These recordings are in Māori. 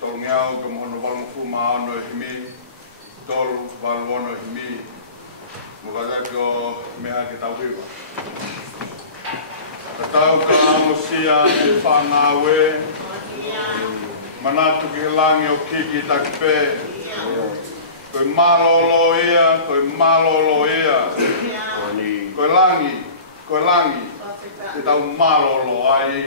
Tolngeau ke mohono walu fuma no himi tol walu no himi moga ko mea ke tau hiwa tau ka amosia e whanawe manatu ki langi o kiki takpe koe malolo ia koe langi e tau malolo ai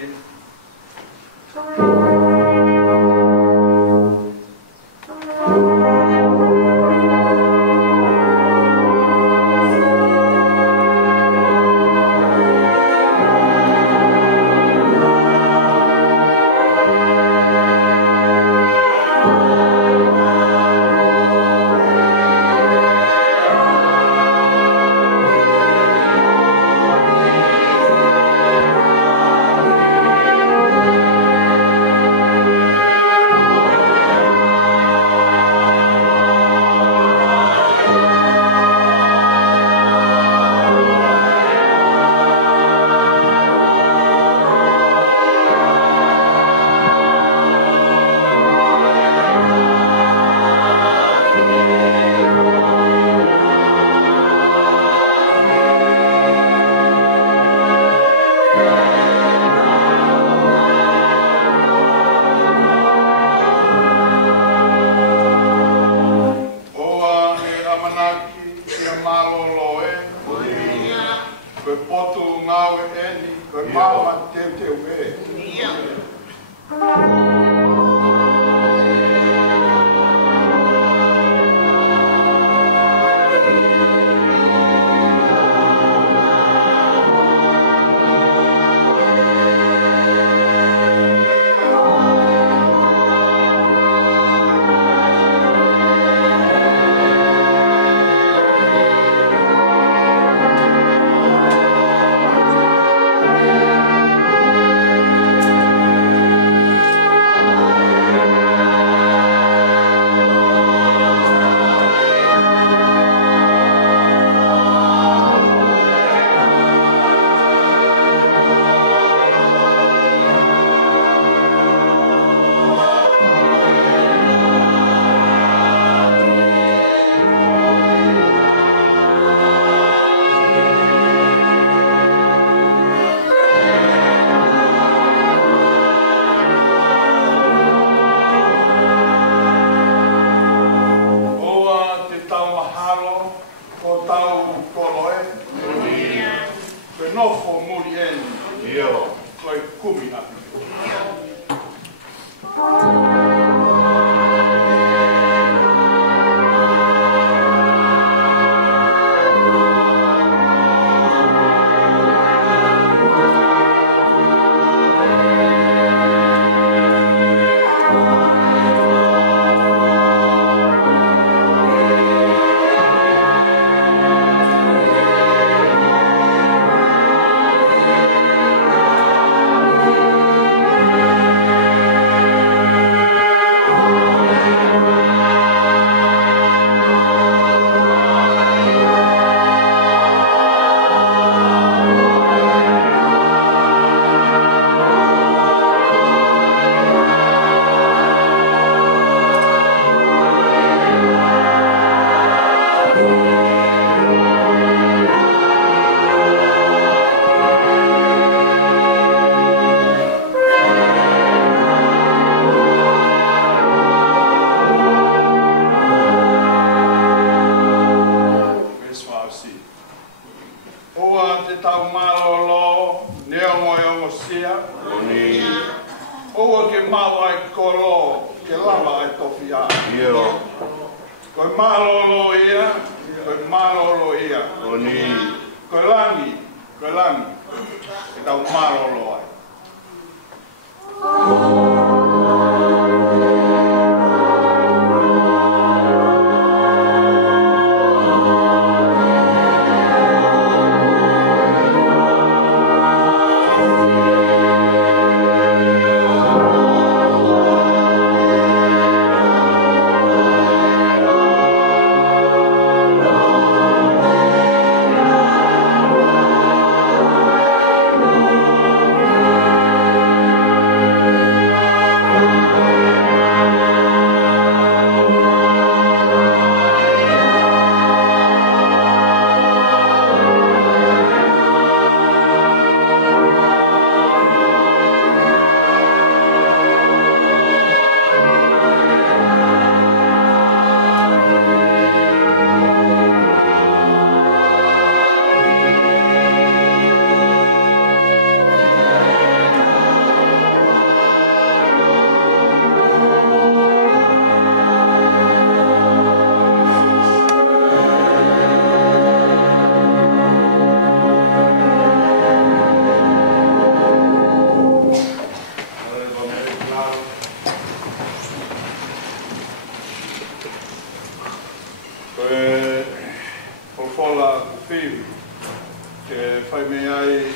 ai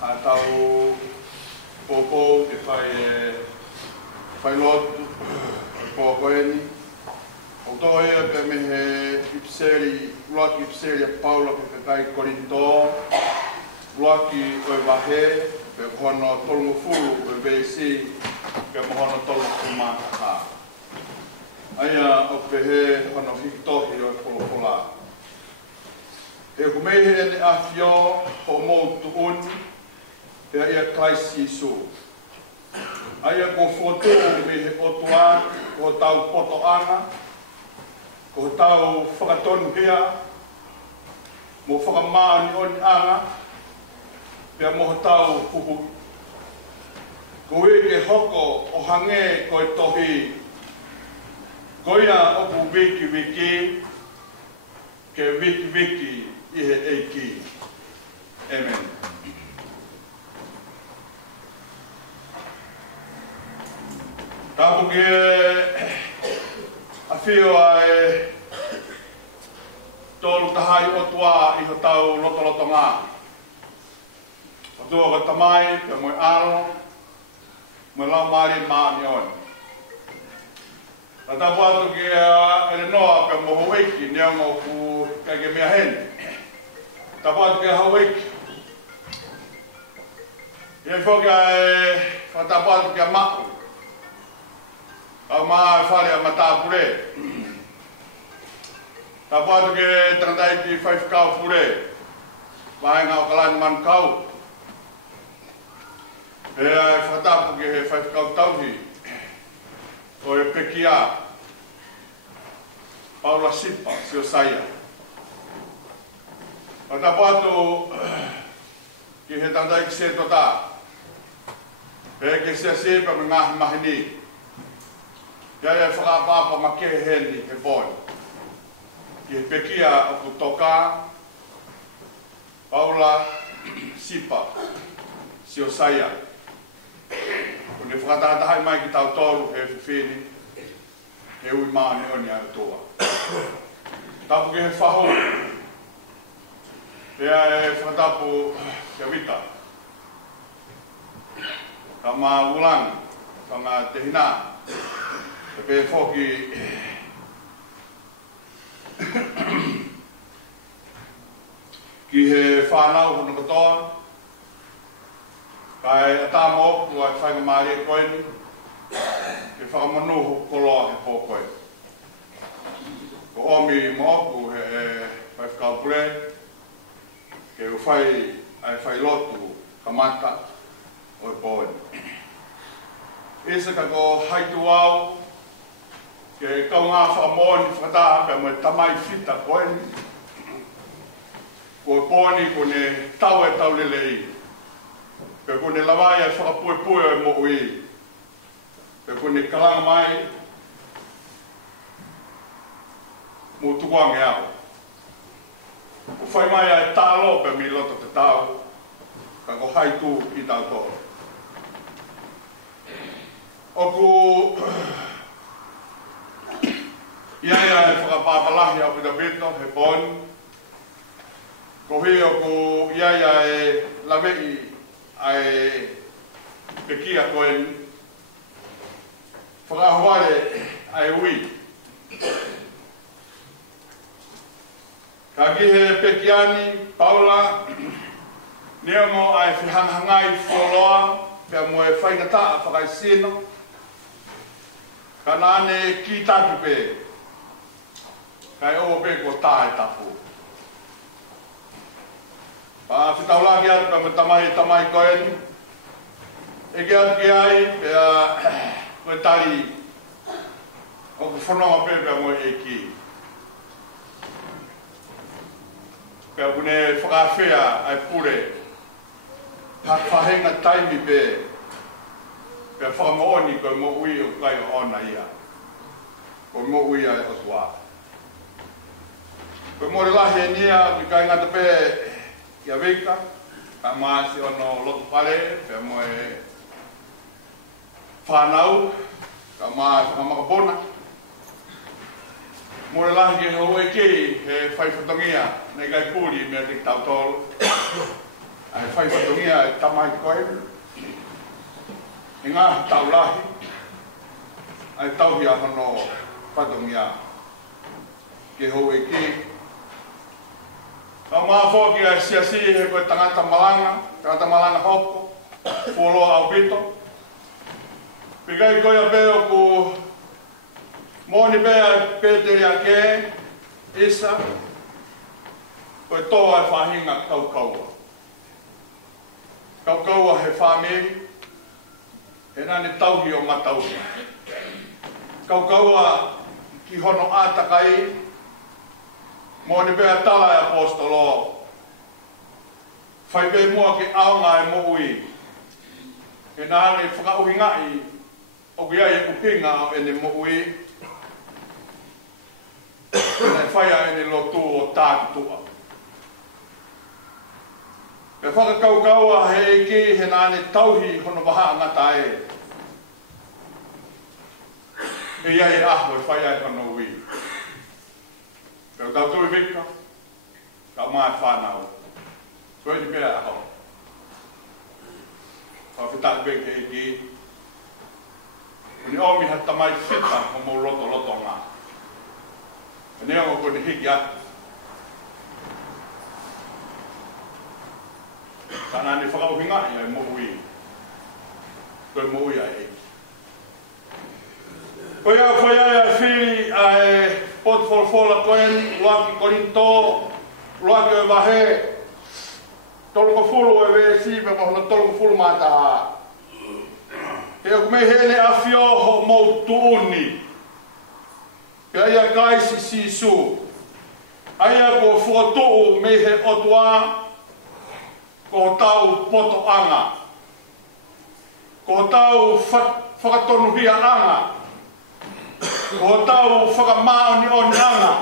a tau popo te fai lotu popo eni o to e pe me he ipseri luaki ipseri a Paula pe kai Korinto luaki o vahe pe hono tolu fulu pe besi pe hono tolu kumaka aia o pe he hono hiktohi o polopola e kumehe ene afio ho moutu uni pe ia Christ Jesu aia ko foto me he otua ko tau poto ana ko tau whakatonu hea mo whakamaani oni anga pe mo tau puhu ko e ke hoko o hange ko e tohi ko ia opu wiki wiki ke wiki wiki i he eiki amen. Tapu ke a whio ai tolu tahai o tua i ho tau loto ngā. O tua ka tamai, pe moe alo, moe lau maari maa ni oni. Ta tapu atu ke ere noa pe mo hoiki nea ngō ku kai ke mea heni. Tapu atu ke hoiki. Ie whoka e tapu atu ke maku. Au maa whare a mata pure. Ta patu ke tandai ki 5 kau pure. Mai ngau kalan man kau. E ai whatapu ke 5 kau tauhi. O e pekia. Paula Sipa, sio saia. Ta patu ki he tandai ki se tota. E ke se sepa me ngah mahini. Ia e whakapapa ma ke heni he boi. Ki he pekia o ku toka, Paula Sipa, sio saia. O ne whakatatahai mai ki tau toru he whiwhini, he ui maani oni a toa. Tapu ke he whaho. Ia e whakatapu ke wita. Ka maa ulang, whanga te hina. Pe foki ki he whanau hono katoa kai atamo ku ai whainga maari e koeni ke whakamonuhu koloa he po koe ko omi mo ku he whai whakaupure ke u whai lotu kamata o e poeni isa ka ko haitu au ke kau ngā whaamoni whakataha pe mo tamai whita koeni. Ko pōni ko ne tau e tau lelei. Pe ko ne lawai e whakapue o e mo ui. Pe ko ne kalanga mai mo tukuange au. Ko whai mai e tālo pe mi loto te tau. Ka ko haitu i tau tō. Oku ia e whakapapalahi au pita pito, he pōni. Ko hui o ku ia e lawei ai pekia koeni. Whakahoare ai ui. Ka ki he pekiani, Paula, nea mo ai whihanghangai wholoa, pia mo e whaingataa whakaisino. Ka nane ki taki pe. Kai o pe ko tae tapu. Pa whitaulaki atu pa me tamai koeni. E ke atu ki ai, pea koe tari o ku whanonga pe pea mo e ki. Pea kune whakawhea ai pure. Whahenga taimi pe. Pea whakamooni koe mo ui o kai o ona ia. Koe mo ui ai o tua. Koe mo re lahi e nia, mi kai ngata pe ia wika. Ka maasi ono loto pare, pea mo e whanau. Ka maasi whamakapona. Mo re lahi ke ho e ki, he whaiwhatongia, nei kai puri mea te tau tolu. ai fai whatongia e tamai koe. E ngā taulahi, ai tauhia hono whatongia ke hou e ki. Ka maa whoki ai siasi he koe tangata malanga hoko, fuoloa au pito. Pikai koe a peo ku moni pea Peteri a ke, Isa, koe toa e whahinga kaukaua. Kaukaua he whamiri, he nani tauhi o matauhi. Kaukaua ki hono ātakai, moni pea tala e apostolo. Whai pe mua ki aonga e moui. He nani whakauhingai, o kia e upinga o ene moui. Nei whaia ene lotu o tākutua. Pe whakakaukaua he eki he nāne tauhi hono waha ngata e. E iai e aho e whaia e hono ui. Pe o tautui vika, ka mai whanau. Koe ni pera aho. Ka whitak veke eki. Ni omi hata mai whita o mo loto ngā. E nea o koe ni hiki atu. Ka nani whakauhinga i ai mohui. Koe mohui ai eki. Koe au whai ai ai whiri ai potfolfola koeni, loaki korinto, loaki o wahe, tolungo fulu e we sipe mohona tolungo fulu mātaha. He o kumei hele a whioho mou tuuni. Ke aia kaisi sisu. Aia ko whuatuu mei he otua, ko tau poto anga. Ko tau whakatonuhia anga. Ko tau whakamaoni oni anga.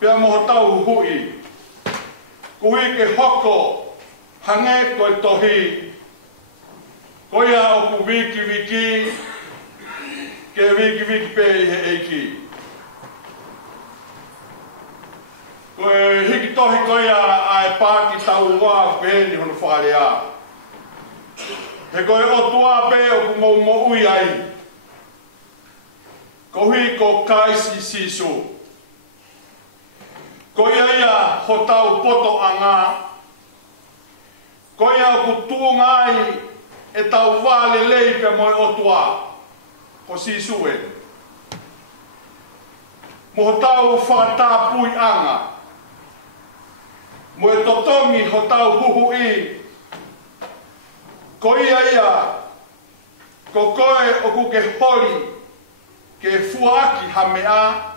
Pea moho tau hui. Kuhi ke hoko, hange koe tohi. Koia o ku wiki, ke wiki pe i he eiki. Koe hiki tohi koia ai pāki tau wā pēni hono whakarea. He koe o tua pē o ku mou ui ai. Kohi ko kaisi sisu. Koia ia ho tau poto anga. Koia o ku tuungai e tau wale leipe moi o tua. Ko sisu e. Mo tau whakatapui anga. Mo e totongi ho tau huhu i. Ko ia, ko koe o ku ke hori, ke fuaki hamea,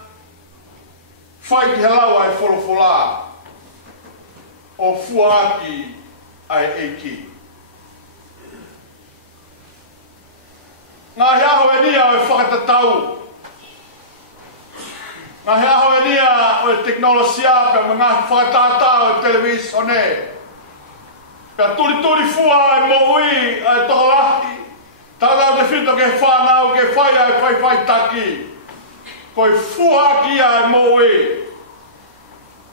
whai ki halawa e wholofola, o fuaki ai eiki. Ngā heaho e nia o e whakatatau. Ngā heaho e nia o e teknolosia pe ngā whakatatau e televisione. Pea turi fua e moui e toholahi. Tātau te whito ke whanau ke whaia e whai taki. Koe fuaki a e moui.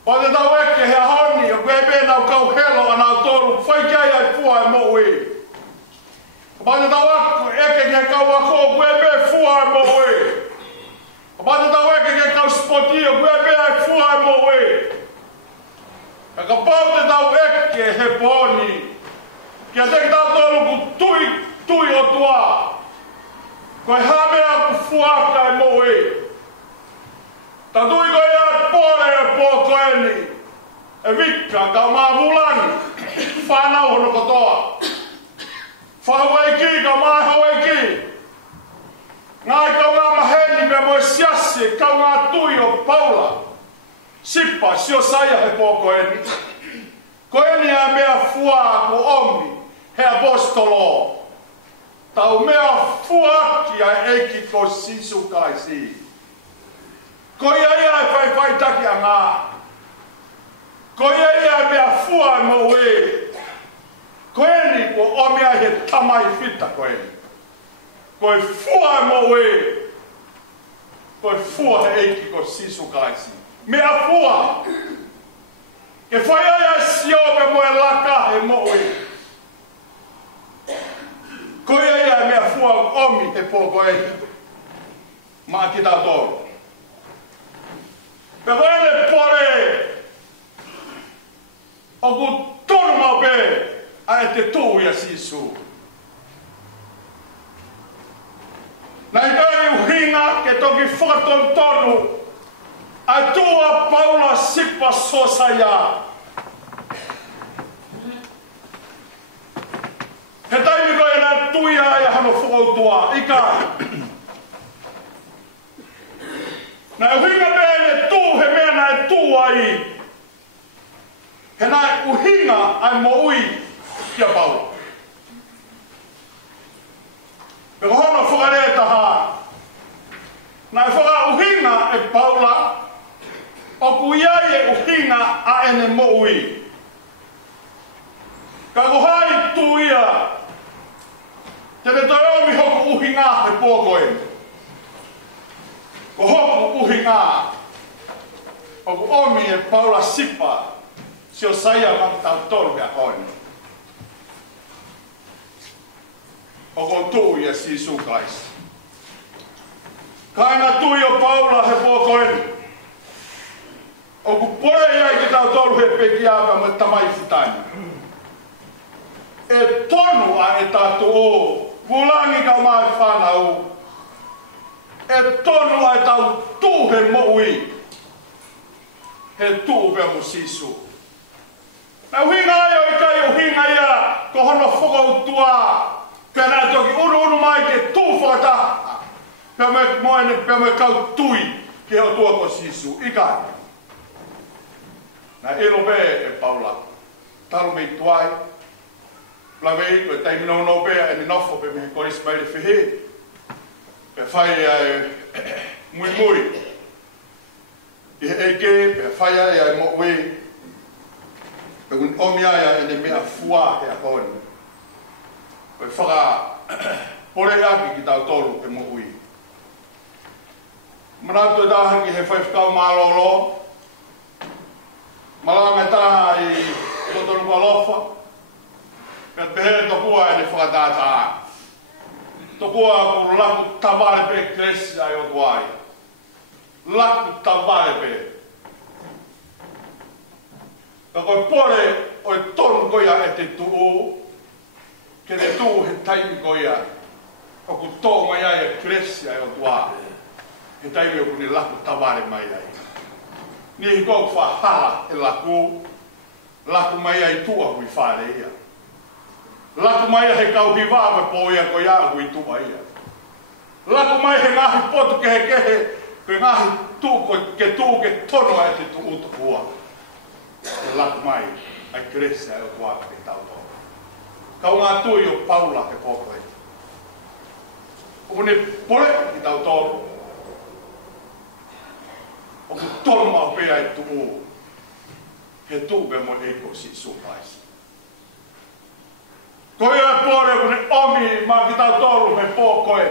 Pa te tau eke hea honi o koe bē nau kau helo a nau toru. Whai kia a e fua e moui. Pa te tau eke ke kau ako o koe bē fua e moui. Pa te tau eke ke kau spoti o koe bē e fua e moui. Ka pau te tau eke he poni. Kia teki tau toru ku tui o tua. Koe hamea ku fuaka e moui. Ta tui koe ia pōre e pōkoeni. E vika ka maa mulani. Whanau hono kotoa. Whahua ki ka maa hau ki. Ngai kau ngā maheni me moe siasi kau ngā tui o Paula. Sipa sio saia he pōkoeni. Koeni a mea fua ko omi he apostolo. Tau mea fuaki a eiki ko sisu kaisi. Ko ia e whai taki a ngā. Ko ia e mea fua e moe. Koeni ko omia he tamai fita koeni. Koe fua e moe. Koe fua he eiki ko sisu kaisi. Mea fua. Ke whai ai sio pe moe laka e moe. Koe ai mea fua omi e pōkoe. Ma ki tau tōru. Pe koe pore. O ku tonu mau pe. A e te tō ia sisu. Nai kai uhinga ke toki whakatonu tonu. A tua Paula sipa sosaya. He taimi koe nā tuia e hano whakautua. Ika. Nā uhinga mea ne tū he mea nā e tū ai. He nā uhinga ai mo ui kia Paula. Pe hono whakarea taha. Nā whaka uhinga e Paula. O kuiai e uhinga a ene mo ui. Ka kuhai tuia. Te te toi omi hoku uhinga he pōkoe. Ko hoku uhinga. O ku omi e Paula sipa. Si o saia maki tau toru mea koe. O ko tui e Sisu Christ. Kaina tui o Paula he pōkoe. O ku pore ia ki tau toru he peki ava me tamai futani. E tonu a e tatu o, wulangi ka mai whanau. E tonu a e tau tū he moui. He tū pe mo Sisu. Na uhinga ai o i kai uhinga ia, ko hono whakautua. Pena toki unu mai ke tū whakataha. Pea me kau tui ke o tua ko Sisu. Ikai. Na ero be e Paula. Talo mei tuai. Plawei ko e taimino no be e nofo pe me koris mai le whihe. Pe whai mui mui. I he eke pe whai ai mo we. Pe un omi ai e ne mea fua he a koni. Pe whaka pore aki ki tau toru e mo ui. Manatu e tāhangi he whaifkau mālolo. Malanga taha i kotoru walofa. Pea pehere tokua e ne whakatata. Tokua kuru laku taware pe kresi ai o tuai. Laku taware pe. Ka koe pore o e tonu koia e te tuu. Ke te tuu he taimi koia. O ku tō mai ai e kresi ai o tuai. He taimi o kuni laku taware mai ai. Ni hi kou whahala e laku. Laku mai ai tua hui whare ia. Laku mai he kau hiwawe po ia ko ia hui tua ia. Laku mai he ngahi potu ke he kehe. Ke ngahi ke tono ai te tu utu kua. Laku mai ai kresa e o tua ke tau tau. Kau ngā tui o Paula ke pōkoe. Une pore ki tau tau. O ku tonu mau pea e tuu. He tuu pe mo eiko Sisu Christ. Koe e pore kune omi ma ki tau toru he pōkoe.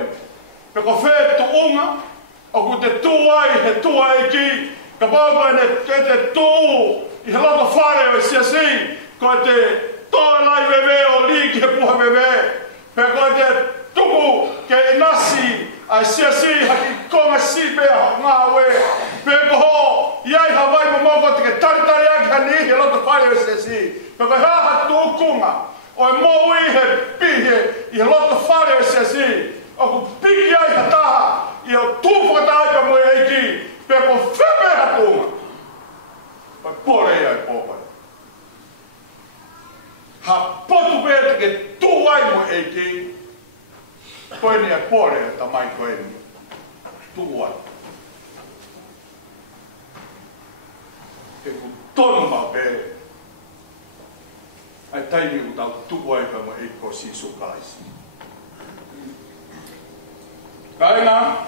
Pe ko whē tuunga. O ku te tuai he tua e ki. Ka pōkoe ne te tuu. I he loto whare o siasi. Ko te toe lai wewe o li ki he puha wewe. Pe ko te tuku ke nasi. Ai siasi haki konga sipea ngā we. Pe koho iai hawai mo moko te ke taritari aki hani he loto whare o siasi. Pe ko haha tūkunga. O e mo ui he pihe i he loto whare o siasi. O ku piki ai hataha i o tūwhakatai ka moe eiki. Pe ko whepe hatunga. Pa pore ai pōpai. Ha potu pēta ke tūai mo eiki. Koe ni e pore e tamai koe ni. Tūai. Ke ku tonu ma pēre. Ai taimi u tau tūai ka mo eiko Sisu Christ. Kaina.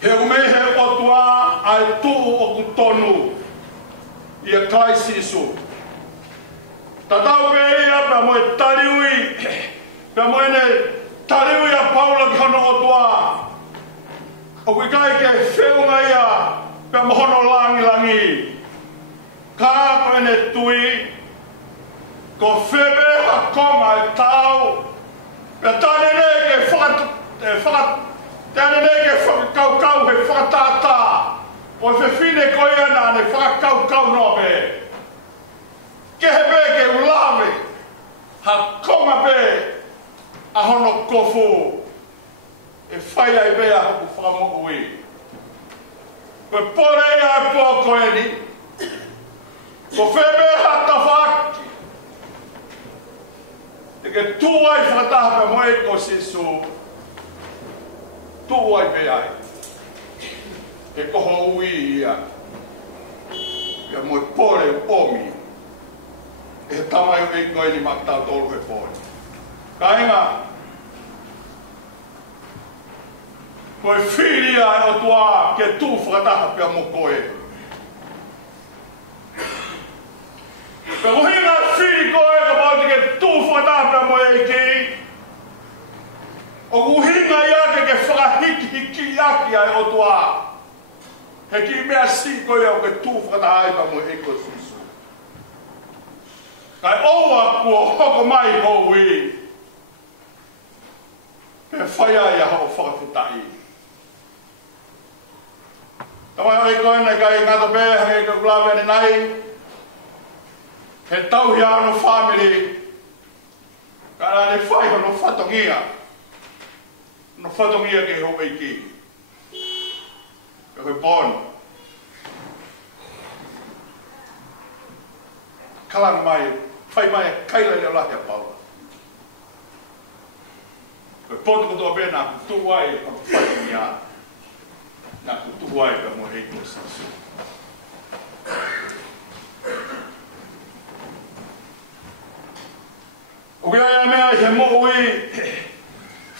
He umehe o tua ai tuu o ku tonu. I a Christ Sisu. Tatau pe ia pe mo e tariui. Pe mo e ne tariui a Paula ki hono o tua. O kui kai ke whiunga ia, pe mohono langi. Ka koene tui, ko whebeha konga e tau, pe tane nei ke tane nei ke whakakau he whakatata, o whiwhine ko ia nā ne whakakau no be. Ke he be ke ulawe, ha konga be, a hono kofu, e whai ai bea hoku whakamoku i. Koe pore ia e pō koe ni, ko whebe hata whaki, e ke tūai whakataha pe moe ko sisu, tūai pe ai. E koho ui ia, ia moe pore omi, e tamai o e koe ni matau tolu e pore. Ka inga, koe whiria e o tua ke tū whakataha pia mo koe. Pe kohinga whiri koe ka pauti ke tū whakataha pia mo e ki. O kuhinga ia ke whakahiki aki ai o tua. He ki mea si koe au ke tū whakataha pia mo e ko sisu. Kai oua kua hoko mai ko ui. Pe whaia ia hoko whakaputai. Tawai oi koe nei kai ngata pēha ke ka kulawe ane nai. He tauhi ano family. Ka rane whai hono whatongia. No whatongia ke ho eiki. Ka koe pono. Kalang mai, whai mai kaila ni o lahi a paula. Koe pono kotoa pēna kutu wai o whatongia. Nā kutu ai ka mo hei kosas. O kia ia mea he mo ui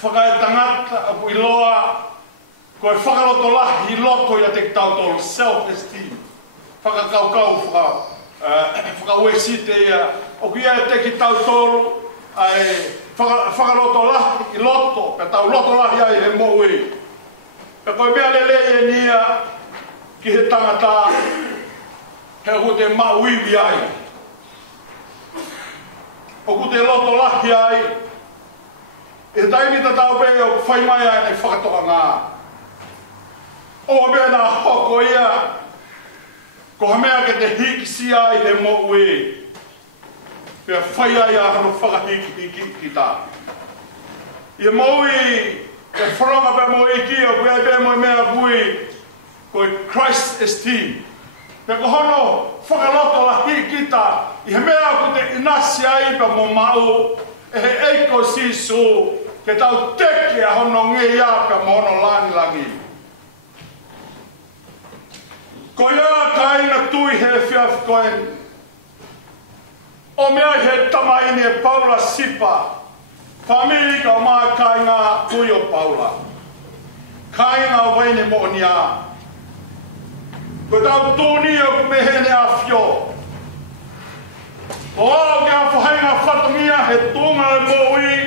whakae tangata a pui loa koe whakaroto lahi loko ia te tautolo self-esteem. Whakakaukau whakauesite ia o kia e te ki tautolo ai whakaroto lahi i loto pe tau loto lahi ai he mo ui. Pe koe mea lele e nia ki he tangata he o te mauiwi ai. O ku te loto lahi ai e taimita tau pe o whai mai ai nei whakatoka ngā. O mea nā hoko ia ko ha mea ke te hikisi ai he mo ui. Pe whai ai a hano whakahiki ki tā. I mo ui e wharonga pe mo iki o kui ai pe mo mea pui koe Christ esteem. Pe ko hono whakaloto la hi kita i he mea ku te inasi ai pe mo mau e he eiko sisu ke tau teke a hono nge ia pe mo hono langi. Ko ia ka ina tui he whiaf koe o mea he tamaini e Paula Sipa Famili ka maa kai ngā tui o Paula. Kai ngā waine mo ni a. Ko tau tūni o kumehene a whio. O ao ki a whahenga whatongia he tūnga e mo ui.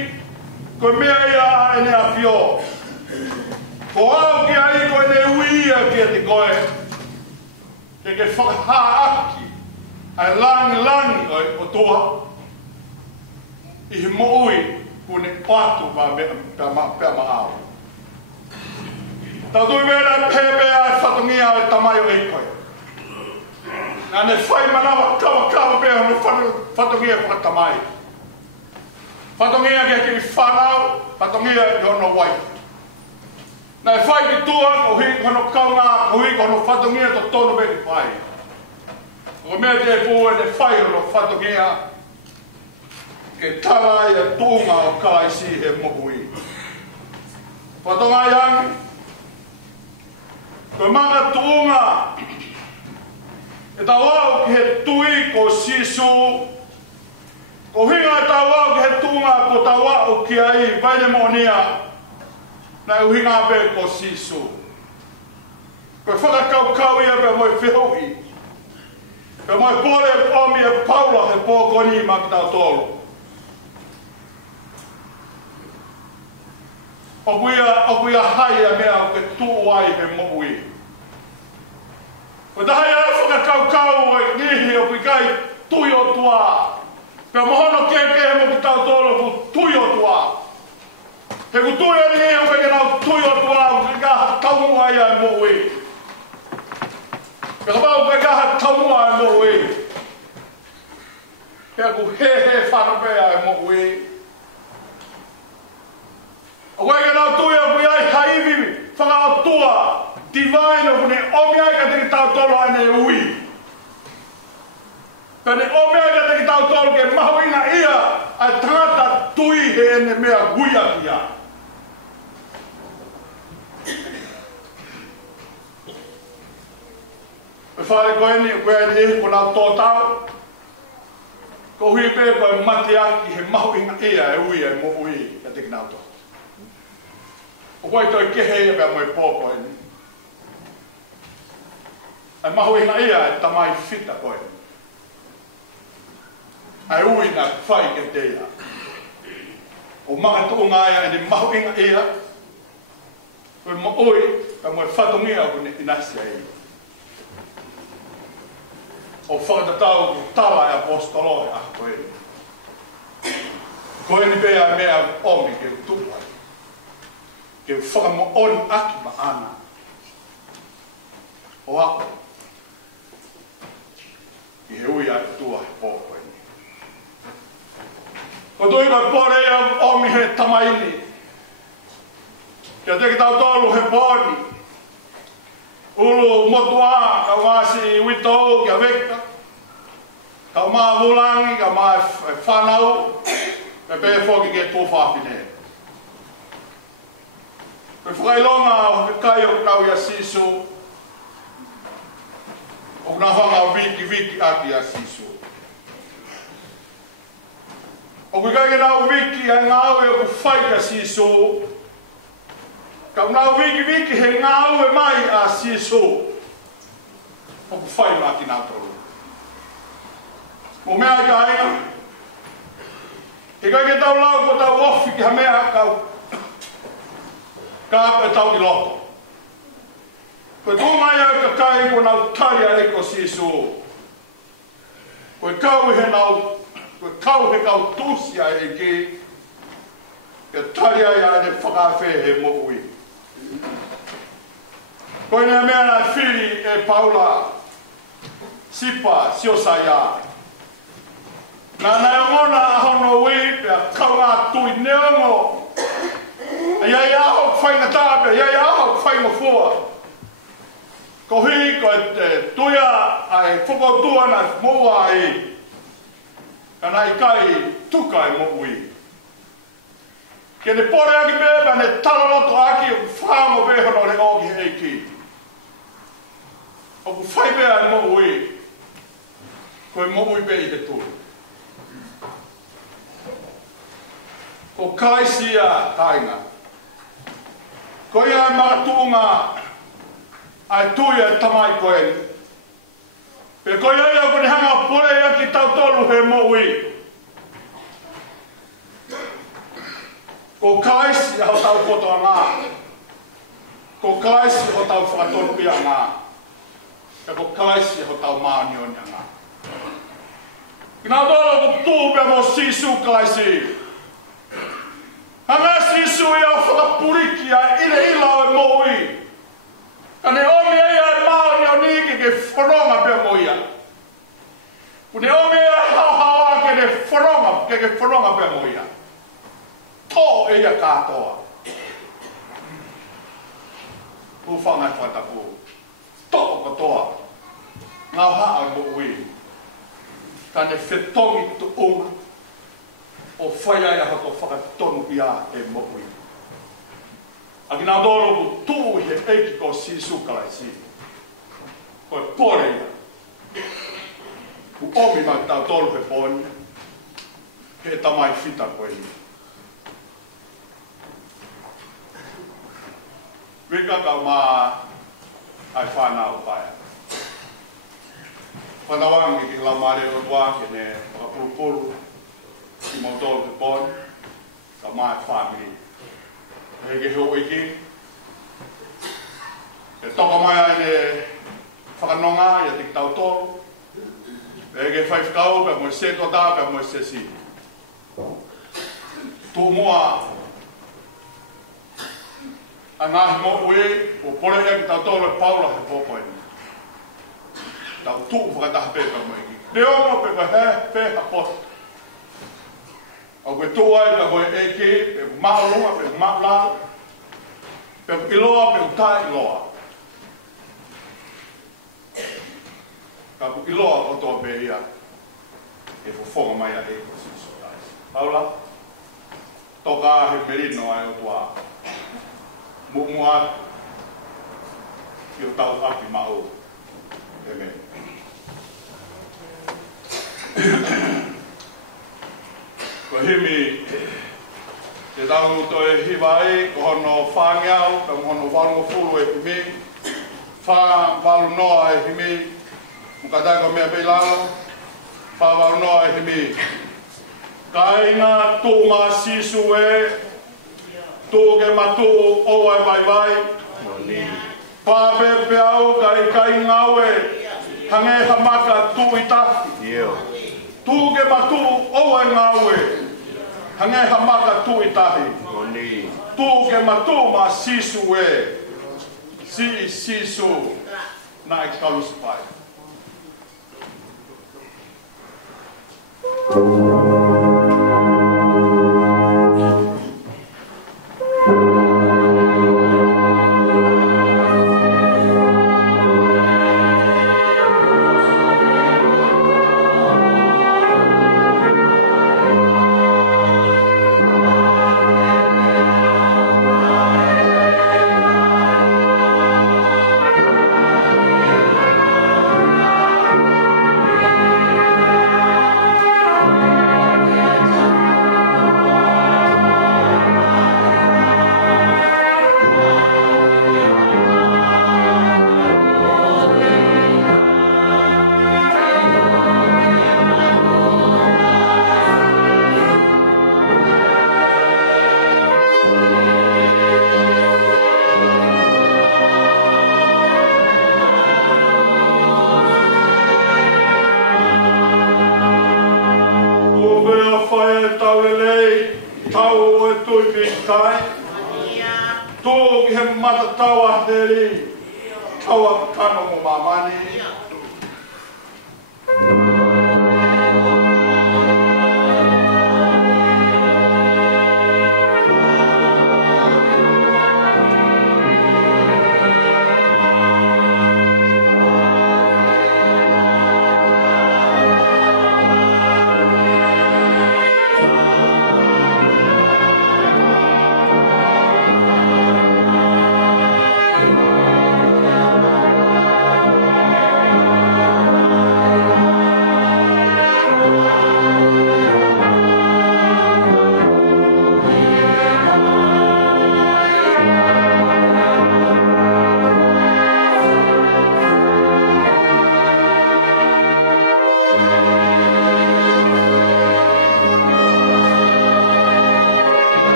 Ko mea ia a ene a whio. O ao ki a i koe ne ui a ki a te koe. Ke whakaha aki. Ai langi o tua. I he mo ui. Kune patu pa pea maau. Tau tui mea pēpea e whatongia e tamai o eikoi. Nā ne whai manawa kawa pēa no whatongia e whakatamai. Whatongia ke ki whanau, whatongia i hono wai. Nā e whai ki tua, ko hui hono kaunga, ko hui hono whatongia to tono me ki whai. Ko mea te pū e ne whai hono whatongia ke tara ia tūnga o kalaisi he mohui. Whatonga iang, koe manga tūnga e tau au ki he tui ko sisu, ko hinga e tau au ki he tūnga ko tau au ki ai vaine monia, na u hinga pe ko sisu. Koe whakakaukau ia pe moe whihui, pe moe pore omi e Paula he pōkoni makitau tolu. O kuia hai a mea o ke tū ai he moui. O tahi a whakakau e ngihi o kui kai tui o tua. Pea mohono ke he mo ki tau tolo ku tui o tua. He ku tui o ni e o ke nau tui o tua o ki ka tau ai a moui. Pea ka mau ke ka tau ai a moui. Pea ku he whanopea e moui. O koe ke nau tui o kui ai haivi whakaatua. Divine o kune omi ai ka teki tau tolo ane ui. Pene omi ai ka teki tau tolo ke mahu ina ia ai tangata tui he ene mea guia kia. E whare koe ni koe ni e ko nau tōtau. Ko hui pe koe mati aki he mahu ina ia e ui e mo ui ka teki nau tolo. O koe toi kehe e pia moe pōko e ni. Ai mahu inga ia e tamai fita koe. Ai ui na whai ke teia. O maka tuunga ia e ni mahu inga ia. Koe mo ui, ka moe whatungia o kune inasia ia. O whakatatau ki tawa e apostolo e ako koe. Koe ni pea mea omi ke tupai. Ke whakamo on aki ma ana. O ako. I he ui ai tua he pōko e ni. Ko tui koe pōre ia omi he tamaini. Kia teki tau tolu he pōni. Ulu motua, ka wasi witou, kia veka. Ka maa wulangi, ka maa whanau. Me pe whoki ke tōwhāpine. Pe whakailonga o ke kai o kau ia sisu. O na whanga wiki aki a sisu. O kui kai nau wiki a ngau e o ku whai ka sisu. Ka nau wiki he ngau e mai a sisu. O ku whai maki nau tolu. O mea i ka aina. He kai ke tau lau ko tau ofi ki ha mea kau. Ka e tau i loko. Koe tūmai au ka kai ko nau tari a eko sisu. Koe kau he nau, koe kau he kau tūsi a eke. Ke tari a ia ne whakawhe he mo ui. Koe nea mea na whiri e Paula Sipa Siosaya. Nā nei ngona ahono ui pia kau ngā tui neongo. Iai aho whainga tāpe, iai aho whainga fua. Ko hui ko te tuia ai whakautua na moa ai. Kana i kai tuka i mo ui. Ke ne pore aki beba ne talaloto aki o whango behono le oki heiki. O ku whai bea i mo ui. Ko i mo ui be i te tui. Ko kaisia kainga. Ko ia e maratunga ai tui e tamai koe ni. Pe koe ia kone hanga pole ia ki tau tolu he mo ui. Ko kaisi ho tau kotoa ngā. Ko kaisi ho tau whakatonu pia ngā. E ko kaisi ho tau maanionia ngā. Kina tolo ko tūpea mo sisu kaisi. Hanga sisu ia whakapuriki a ile ila o mo ui. Kane omi ei ai maoni o niki ke whanonga pia mo ia. Kune omi ei hau ke ne whanonga pia mo ia. Tō ei a kātoa. Pūwhanga e whatapu. Tō katoa. Ngau haa mo ui. Kane whetongi tu unga. O whaia ia hako whakatonu ia e mo ui. Aki nā dōro ku tū he eiki ko sisu kalai si. Ko e pore ia. Ku omi mai tau tōru he pōni. He tamai whita koe ni. Wika ka mā ai whanau paia. Whanawangi ki la mare o tua ke ne whakapurupuru. Ki mau tōru he pōni. Ka mā e whamiri. e ke ho iki e toka mai ai ne whakanonga ia te tau tōru e ke whaifkau pe mo se to da pe mo se si tō moa anahi mo ue o pore ia ki tau tōru e paula he pōpoi tau tū whakataha pe pe mo iki te ongo pe he pe hapot au koe tō ai ka koe e ke pe maolunga pe maolunga pe iloa pe uta iloa ka ku iloa o tō pe ia e fofonga mai a e kosi sotai Paula toka he merino ai o tua mua i o tau api mao e me ko himi te tangu to e hiwai ko hono whangiau ka hono whango fulu e himi walu noa e himi mukatai ko mea peilalo walu noa e himi ka inga tō ngā sisu e tō ke matu o ai vai vai pāpepe au ka i ka ingau e hange hamaka tū i tahi tū ke matu o ai ngau e hange hamaka tū i tahi tū ke matu ma sisu e sisu na e kaluspai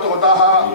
toko taha.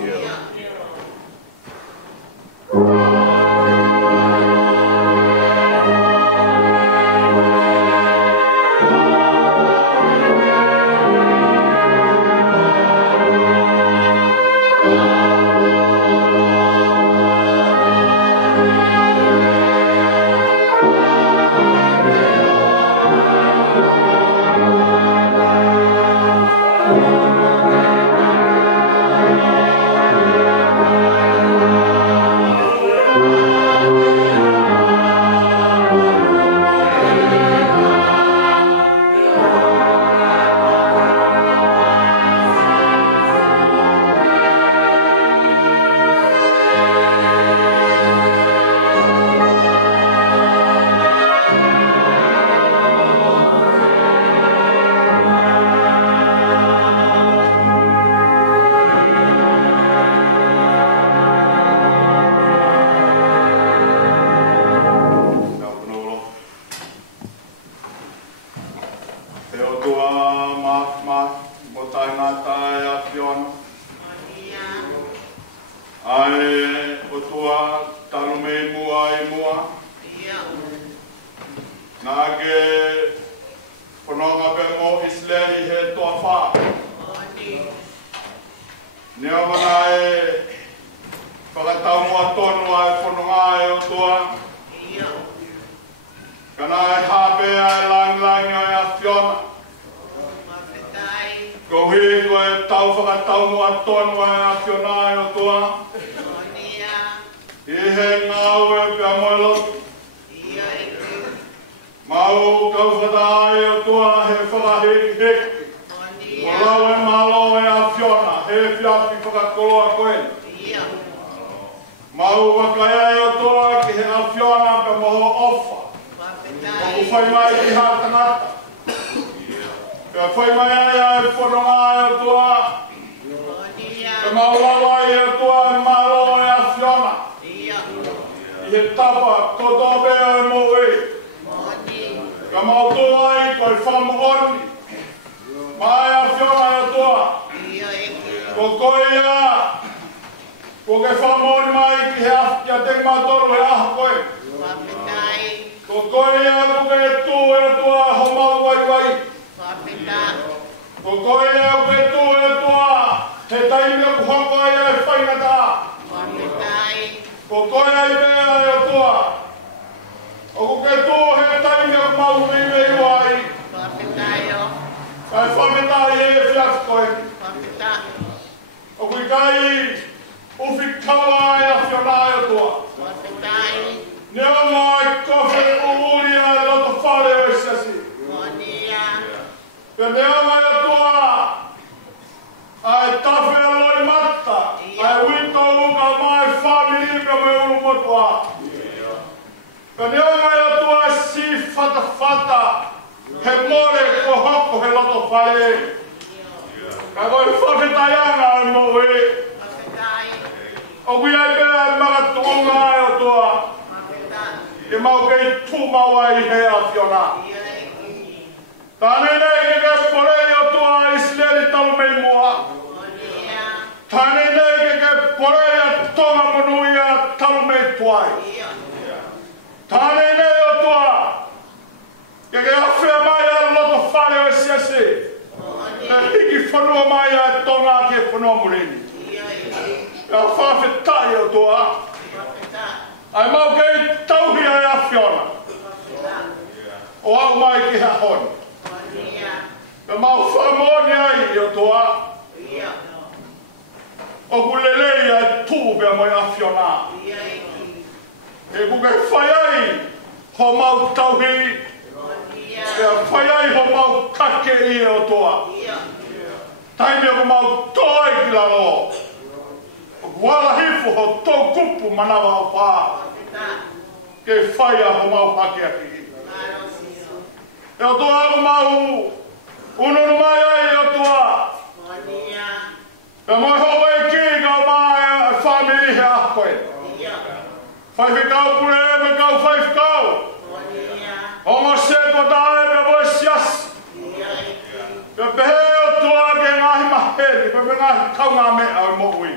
he pe nga kau nga me au mo ui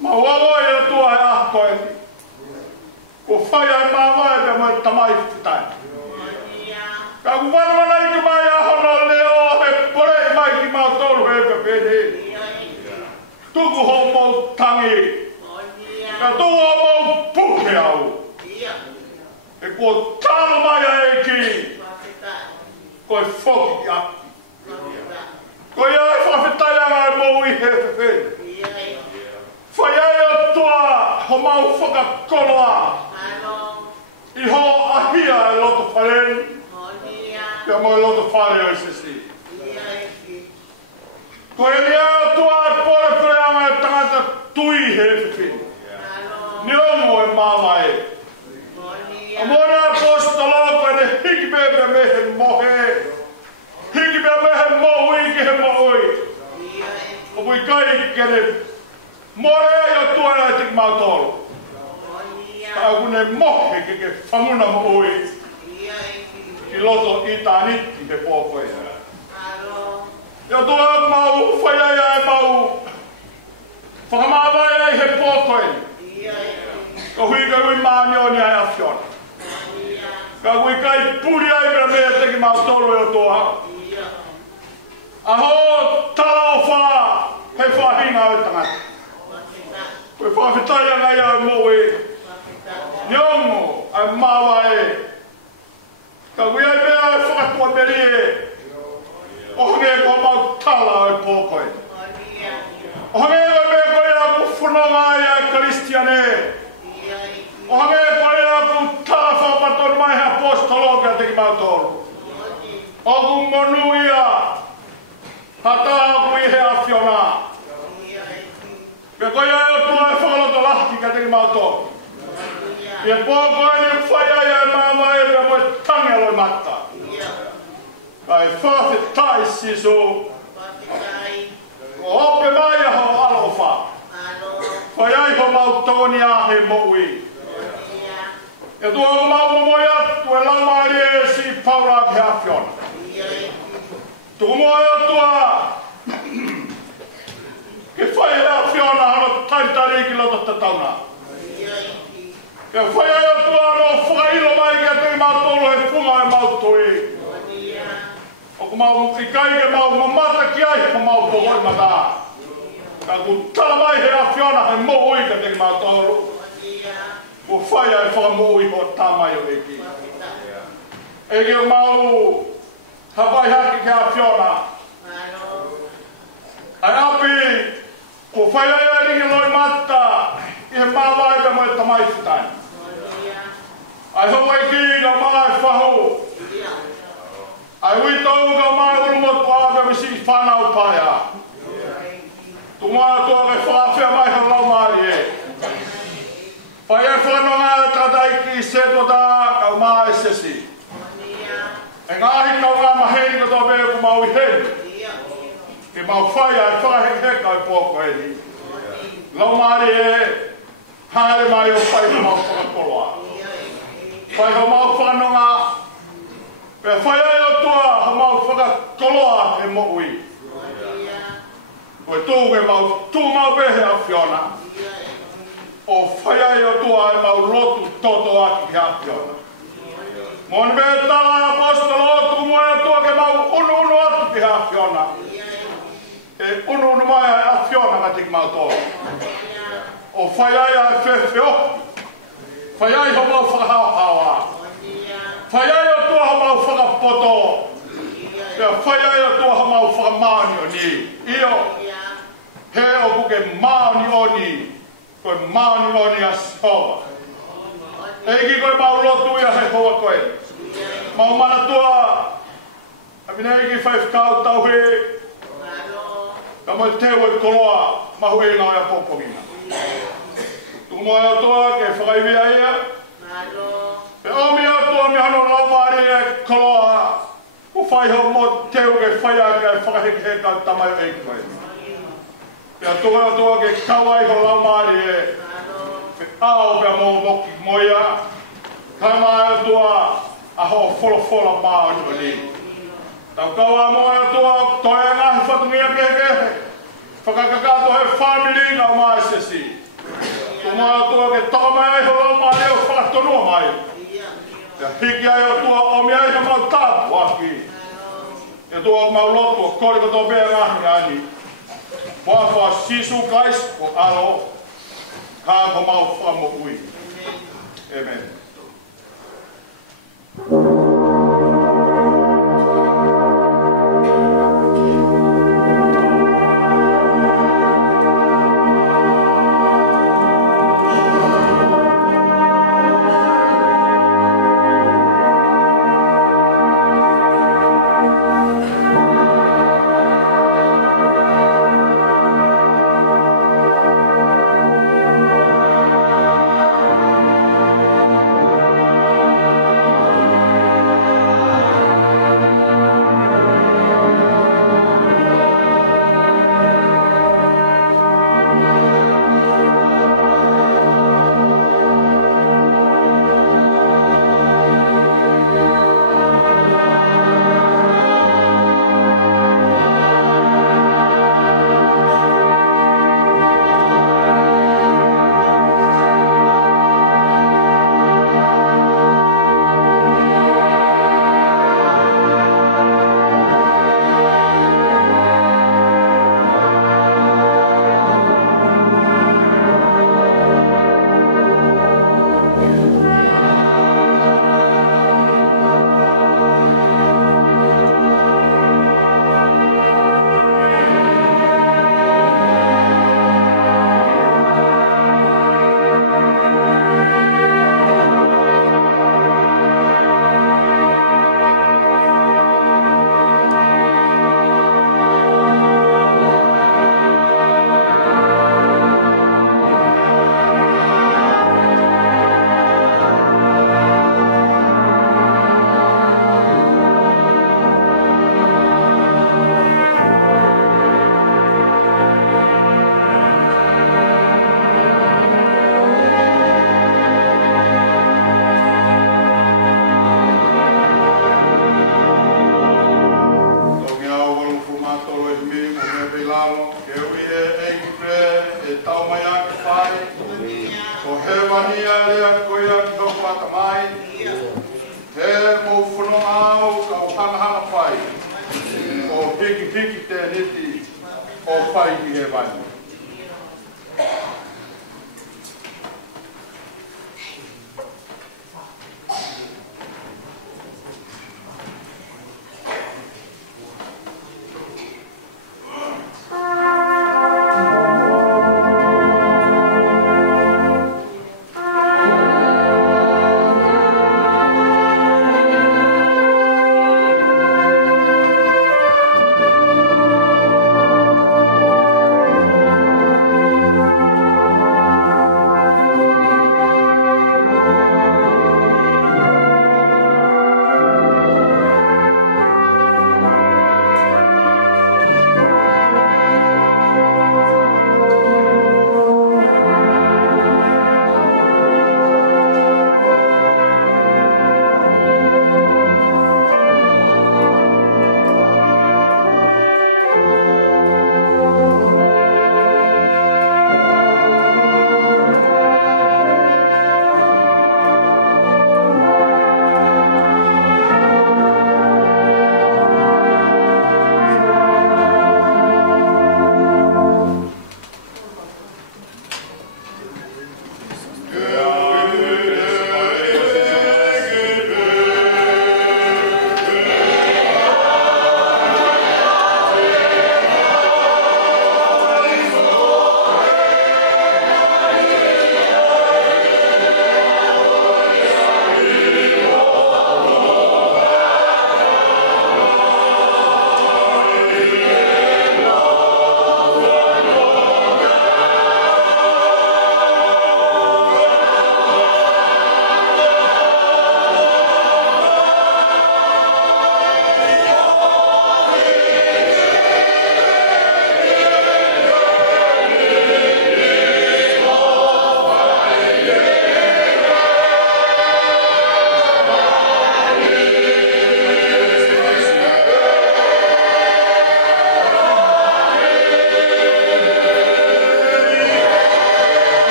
ma wawa e tua e a koe ko whai ai mama e pe mo tamai fitai ka kuwana mana i ki mai a hono leo he pore i mai ki mau tolu he pe pene tuku ho mo tangi ka tuku ho mo puke au e ko talo mai a e ki ko e whoki ki aki ko ia e whawhitai anga e mo i he pe pene whai ai o tua ho mau whakakoloa i ho ahia e loto whareni Pia mo loto whare o sisi. Ko e lia o tua e pore pere anga e tangata tui he whiwhi. Ni omo e mama e. A mone apostolo ko e ne hiki bebe me he mohe. Hiki bebe me he mohui ki he mohui. O pui kai ki kere more e o tua e tiki mautolo. Ka akune mohe ki ke whamuna mohui. Ki loto i tāniti he pōkoe. Ia toa mau whaiai ai mau whakamāwai ai he pōkoe. Ka hui ka hui māni o ni ai a whiona. Ka hui kai puri ai ka mea teki mau tolo e o toa. Aho tala o wha he whahinga o tangata. Koe whawhitai angai au mo e. Niongo ai māwai ka wia i mea e whakakua meri e. O hange ko mau tala e pōkoe. O hange e mea koe a ku whanonga i a Kristiane. O hange ko e a ku tala whapatoru mai he apostolo kia teki mau tolu. O ku monu ia. Hata ku i he a whiona. Kia koe a e tua e whakaloto lahki kia teki mau tolu. Ia pōkoe ni whaiai ai mama e pia moe tangi aloi mata. Kai whawhitai siso. Ko hope mai a ho alofa. Whaiai ho mau toni a he moui. E tua o mau momoe atu e lamari e si paura ki a whiona. Tuku moe atua. Ke whai e a whiona hano taitari ki loto tatauna. Ke whai ai atua no whakailo mai kia te mātolo he whunga e mautoi. O ku mau i kai ke mau mamata ki ai ko mau pohoi mata. Ka ku tala mai he a whiona he mo ui ka te mātolo. Ko whai ai whaka mo ui ho tamai o eki. Eke o mau hapai haki ki a whiona. Ai api ko whai ai ai ringi loi mata. I he mawai ka mo e tamai fitai. Ai hoi ki ka mai whahu. Ai ui tau ka mai urumot paa ka misi whanau paia. Tu mai toa ke whawhia mai ha lau maari e. Pai e whanonga e tatai ki setota ka mai sesi. E ngahi kau ngā maheni ka tō bea ku mau i heni. Ke mau whai ai whaheka e pōko e ni. Lau maari e haere mai o whai ka mau whakakoloa. Whai ka mau whanonga, pe whai ai o tua ha mau whakakoloa he mo ui. Koe tū mau pehe a whiona. O whai ai o tua e mau lotu toto aki ki a whiona. Moni me tala apostolo tu moe a tua ke mau unu atu ki a whiona. E unu mai a whiona ka tiki mau tō. O whai ai a whewhe oki. Whai ai ho mau whakahauhaua. Whai ai o tua ho mau whakapoto. Whai ai o tua ho mau whakamaoni o ni. Io, he o kuke maoni o ni. Koe maoni o ni a sihoa. Eki koe mau lotu ia he hoa koe. Mau mana tua. Amina eki whaifkau tau he. Ka mo teo e koloa mahu e ngā ia pōpongina. Tuku moe atoa ke whakaiwea ia. Pe omi atoa mi hano laumari e koloa. Ku whai ho mo teo ke whaia ke whakaheke he kau tamai e koe. Pe atoa ke kawai ho laumari e. Pe ao pe mo moki moia. Ka mai atoa a ho whola maa o ni. Tau kaua moa e tua toi e ngahi whatungia kekehe. Whakakakato he family nga mai sesi. Tu moa e tua ke toka mai ai hoa mai leo whakatonua mai. Te hiki ai o tua o mi ai he mau tāpu aki. E tua mau lotu o kori kato bea ngahi ngahi. Wāwha sisu kais o alo. Kā ko mau whamo ui. Amen.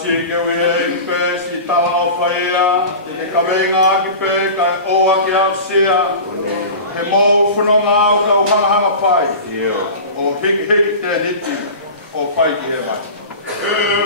siri ke wine i pe si tala o whaia, te kawenga ki pe kai oa ki au sea, he mō whanonga au ka o hanga pai, o hiki hiki te niti o pai ki he mai.